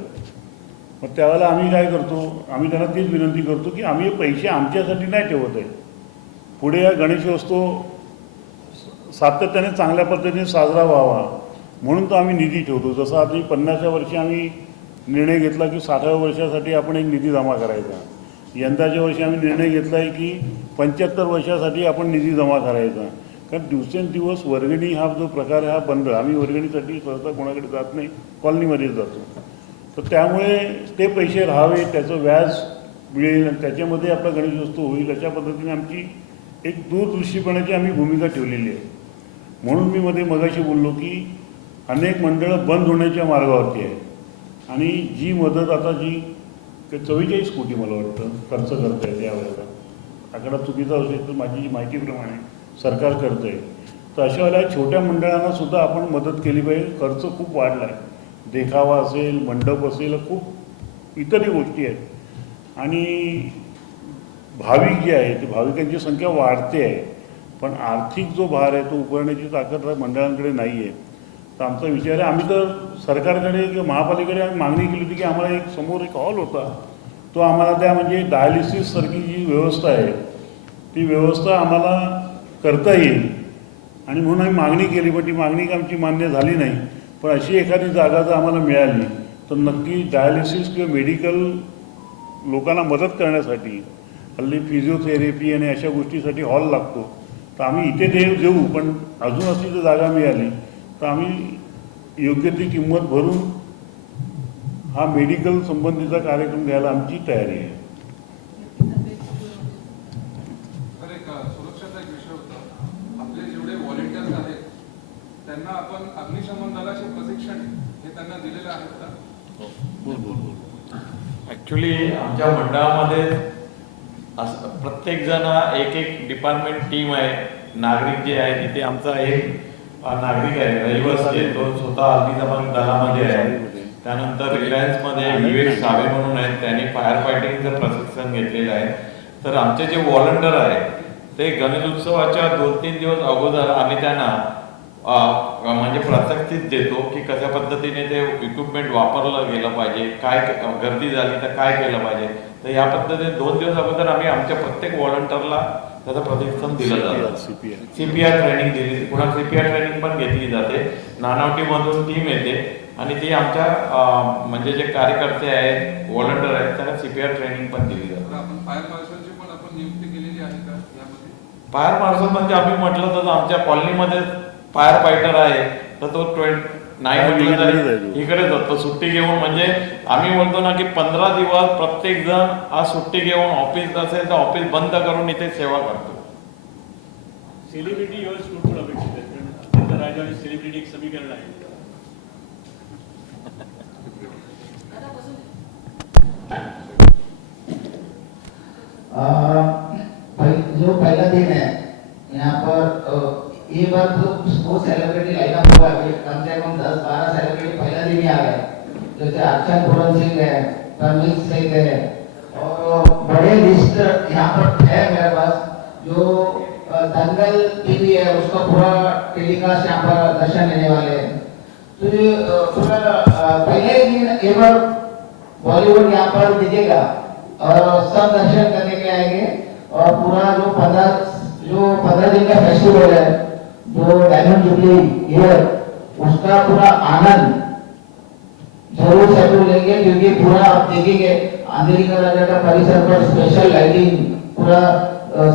मग त्यावेळेला आम्ही काय करतो, आम्ही त्यांना तीच विनंती करतो की आम्ही पैसे आमच्यासाठी नाही ठेवत आहे. पुढे या गणेशोत्सव सातत्याने चांगल्या पद्धतीने साजरा व्हावा म्हणून तो आम्ही निधी ठेवतो. जसं आता 50व्या वर्षी आम्ही निर्णय घेतला की 60व्या वर्षासाठी आपण एक निधी जमा करायचा. यंदाच्या वर्षी आम्ही निर्णय घेतला आहे की 75 वर्षासाठी आपण निधी जमा करायचा. कारण दिवसेंदिवस वर्गणी हा जो प्रकार आहे हा बंद. आम्ही वर्गणीसाठी सहसा कोणाकडे जात नाही, कॉलनीमध्येच जातो. तर त्यामुळे ते पैसे राहावे, त्याचं व्याज मिळेल आणि त्याच्यामध्ये आपला गणेशोत्सव होईल अशा पद्धतीने आमची एक दूरदृष्टीपणाची आम्ही भूमिका ठेवलेली आहे. म्हणून मी मगाशी बोललो की अनेक मंडळं बंद होण्याच्या मार्गावरती आहे आणि जी मदत आता जी 44 कोटी मला वाटतं खर्च करत आहे त्यावेळेला, आकडा चुकीचा असेल तर माझी माहितीप्रमाणे सरकार करतं आहे. तर अशा वेळेला छोट्या मंडळांना सुद्धा आपण मदत केली पाहिजे. खर्च खूप वाढला आहे, देखावा असेल, मंडप असेल, खूप इतरही गोष्टी आहेत आणि भाविक जे आहे ते भाविकांची संख्या वाढते आहे, पण आर्थिक जो भार आहे तो उभारण्याची ताकद मंडळांकडे नाही आहे. तर आमचा विचार आहे, आम्ही तर सरकारकडे किंवा महापालिकेकडे आम्ही मागणी केली होती की आम्हाला एक समोर एक हॉल होता तो आम्हाला त्या म्हणजे डायलिसिससारखी जी व्यवस्था आहे ती व्यवस्था आम्हाला करता येईल आणि म्हणून आम्ही मागणी केली, पण ती मागणी आमची मान्य झाली नाही. पण अशी एखादी जागा जर आम्हाला मिळाली तर नक्की डायलिसिस किंवा मेडिकल लोकांना मदत करण्यासाठी हल्ली फिजिओथेरपी आणि अशा गोष्टीसाठी हॉल लागतो. तर आम्ही इथे देऊ, पण अजून अशी जर जागा मिळाली तर आम्ही योग्य ती किंमत भरून हा मेडिकल संबंधीचा कार्यक्रम घ्यायला आमची तयारी आहे. तर एक सुरक्षाचा एक विषय होता. आपले जेवढे व्हॉलेंटियर्स आहेत त्यांना आपण अग्निशमन दलाचे प्रशिक्षण हे त्यांना दिलेलं आहे का? ॲक्च्युली आमच्या मंडळामध्ये असं प्रत्येक जण एक एक डिपार्टमेंट टीम आहे. नागरिक जे आहे तिथे आमचा एक नागरिक आहे रहिवासी, तो स्वतः अग्निशमन दलामध्ये आहे. त्यानंतर रिलायन्समध्ये विवेक सावे म्हणून आहेत, त्यांनी फायर फायटिंगचं प्रशिक्षण घेतलेलं आहे. तर आमचे जे व्हॉलंटियर आहे ते गणेश उत्सवाच्या 2-3 दिवस अगोदर आम्ही त्यांना म्हणजे प्रात्यक्षिक देतो की कशा पद्धतीने ते इक्विपमेंट वापरलं गेलं पाहिजे, काय गर्दी झाली तर काय केलं पाहिजे. तर या पद्धतीने 2 दिवस अगोदर आम्ही आमच्या प्रत्येक व्हॉलंटियरला त्याचं प्रशिक्षण दिलं जातं. CPR ट्रेनिंग दिली, पुन्हा CPR ट्रेनिंग पण घेतली जाते. नानावटीमधून टीम येते आणि ती आमच्या म्हणजे जे कार्यकर्ते आहेत व्हॉलंटियर आहेत त्यांना CPR ट्रेनिंग पण दिली जाते. तर आपण फायर मार्शलची पण आपण नियुक्ती केलेली आहे का यामध्ये? फायर मार्शल म्हणजे आम्ही म्हटलं तर आमच्या कॉलनीमध्ये फायर फायटर आहे, तर तो 9 म्हटलं तरी इकडेच जातो सुट्टी घेऊन. म्हणजे आम्ही बोलतो ना की 15 दिवस प्रत्येक जण आज सुट्टी घेऊन ऑफिस असेल तर ऑफिस बंद करून इथे सेवा करतो. सेलिब्रिटी योज कुठून अपेक्षित आहे? कारण राजा आणि सेलिब्रिटी एक समीकरण आहे. जो पहला दिन है यहाँ पर ये बार तो सेलिब्रिटी लाइन अप हुआ है, कम से कम 10-12 सेलिब्रिटी पहला दिन ही आ गए. जैसे अर्चन पूरन सिंह है, रणवीर सिंह है, और बड़े लिस्ट यहाँ पर है मेरे पास. जो दंगल टीवी है उसका पूरा टेलीकास्ट यहाँ पर दर्शन देने वाले हैं. तो ये पूरा पहले दिन एक बार बॉलीवुड यहाँ पर दिखेगा और सब दर्शन करने के लिए आएंगे. और पूरा जो 15 दिन का फेस्टिवल है, जो डायमंड जुबली ईयर, उसका पूरा आनंद जरूर सब लेंगे. क्योंकि पूरा आप देखेंगे अंधेरी का राजा का परिसर पर स्पेशल लाइटिंग पूरा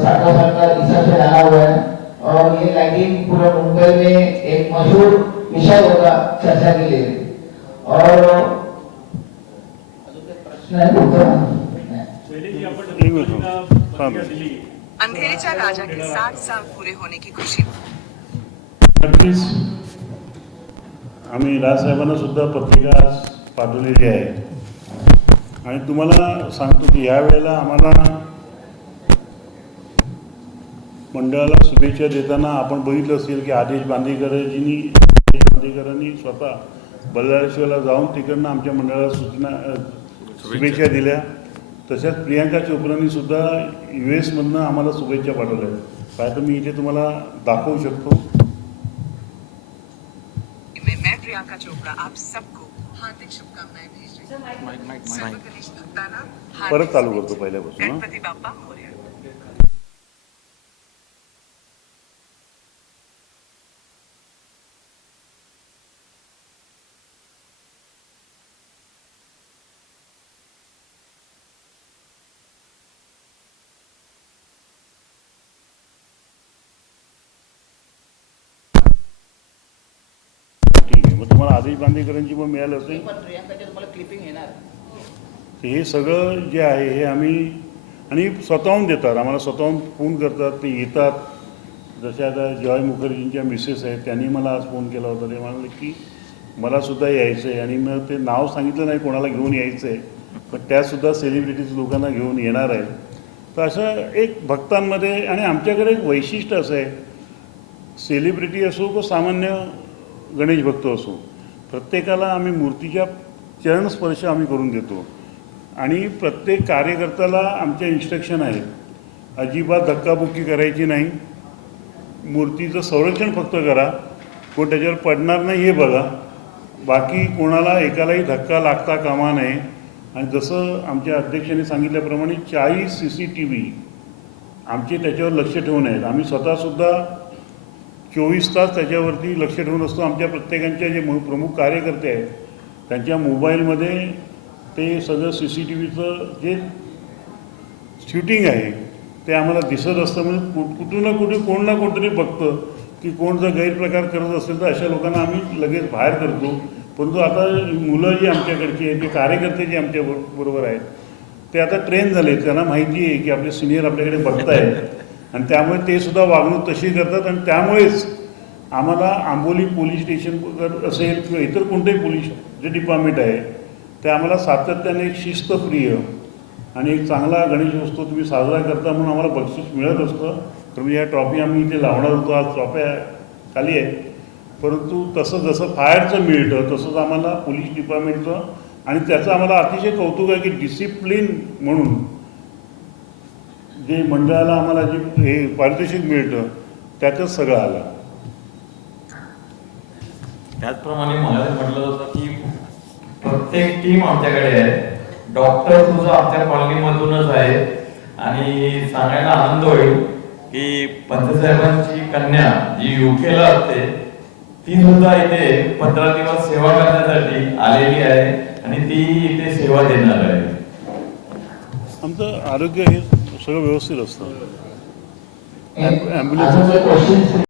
60 का हिसाब से डाला हुआ है. और ये लाइटिंग पूरा मुंबई में एक मशहूर विषय होगा चर्चा के लिए. और प्रश्न है पहिले जी आपण पत्रिका दिली, अंधेरीच्या राजा के 60 साल पूरे होने की खुशी. नक्कीच आम्ही राजसाहेबांना सुद्धा पत्रिका पाठवलेली आहे. आणि तुम्हाला सांगतो की यावेळेला आम्हाला मंडळाला शुभेच्छा देताना आपण बघितलं असेल की आदेश बांदेकरांनी स्वतः बल्लाळेश्वरला जाऊन तिकडनं आमच्या मंडळाला शुभेच्छा दिल्या. तशाच प्रियांका चोप्रांनी सुद्धा US मधनं आम्हाला शुभेच्छा पाठवल्या. काय तर मी इथे तुम्हाला दाखवू शकतो. मैं प्रियंका चोपड़ा आप सबको हार्दिक शुभकामनाएं भेज रही हूँ. सर्व गणेश भक्तांना परत चालू करतो पहिल्यापासून. गणपती बाप्पा मोरया. ठीक आहे, मग तुम्हाला आदेश बांदेकरांची पण मिळालं असेल. पण प्रियांकाचे तुम्हाला क्लिपिंग येणार. तर हे सगळं जे आहे हे आम्ही आणि स्वतःहून देतात, आम्हाला स्वतःहून फोन करतात, ते येतात. जसे आता जॉय मुखर्जींच्या मिसेस आहेत, त्यांनी मला आज फोन केला होता. ते म्हणाले की मलासुद्धा यायचं आहे. आणि मग ते नाव सांगितलं नाही कोणाला घेऊन यायचं आहे, पण त्यासुद्धा सेलिब्रिटीज लोकांना घेऊन येणार आहे. तर असं एक भक्तांमध्ये आणि आमच्याकडे एक वैशिष्ट्य असं आहे, सेलिब्रिटी असो किंवा सामान्य गणेश भक्त असो, प्रत्येकाला आम्ही मूर्तीच्या चरणस्पर्श आम्ही करून देतो. आणि प्रत्येक कार्यकर्त्याला आमच्या इन्स्ट्रक्शन आहेत, अजिबात धक्काबुक्की करायची नाही, मूर्तीचं संरक्षण फक्त करा, कोण त्याच्यावर पडणार नाही हे बघा, बाकी कोणाला एकालाही धक्का लागता कामा नये. आणि जसं आमच्या अध्यक्षांनी सांगितल्याप्रमाणे 40 CCTV आमचे त्याच्यावर लक्ष ठेवून आहेत. आम्ही स्वतःसुद्धा 24 तास त्याच्यावरती लक्ष ठेवून असतो. आमच्या प्रत्येकांच्या जे प्रमुख कार्यकर्ते आहेत त्यांच्या मोबाईलमध्ये ते सगळं CCTVचं जे शूटिंग आहे ते आम्हाला दिसत असतं. म्हणजे कुठून ना कुठे कोण ना कोणतरी बघतं की कोण जर गैरप्रकार करत असेल तर अशा लोकांना आम्ही लगेच बाहेर करतो. परंतु आता मुलं जी आमच्याकडची आहेत, जे कार्यकर्ते जे आमच्या बरोबर आहेत, ते आता ट्रेन झाले. त्यांना माहिती आहे की आपले सिनियर आपल्याकडे बघतायत आणि त्यामुळे ते सुद्धा वागणूक तशी करतात. आणि त्यामुळेच आम्हाला आंबोली पोलीस स्टेशन असेल किंवा इतर कोणतेही पोलीस जे डिपार्टमेंट आहे ते आम्हाला सातत्याने एक शिस्तप्रिय आणि एक चांगला गणेशोत्सव तुम्ही साजरा करता म्हणून आम्हाला बक्षीस मिळत असतं. तर ह्या ट्रॉफी आम्ही इथे लावणार होतो, आज ट्रॉफ्या खाली आहेत. परंतु तसं जसं फायरचं मिळतं तसंच आम्हाला पोलीस डिपार्टमेंटचं आणि त्याचं आम्हाला अतिशय कौतुक आहे की डिसिप्लिन म्हणून जे मंडळाला आम्हाला जे हे पारितोषिक मिळतं त्यातच सगळं आलं. त्याचप्रमाणे मला म्हटलं होतं की प्रत्येक टीम आमच्याकडे आहे. डॉक्टर सुद्धा आमच्या कॉलनीमधूनच आहे आणि सांगायला आनंद होईल की पंतसाहेबांची कन्या जी युकेला असते ती सुद्धा इथे 15 दिवस सेवा करण्यासाठी आलेली आहे आणि ती इथे सेवा देणार आहे. आमचं आरोग्य हे सगळं व्यवस्थित असतं. अजून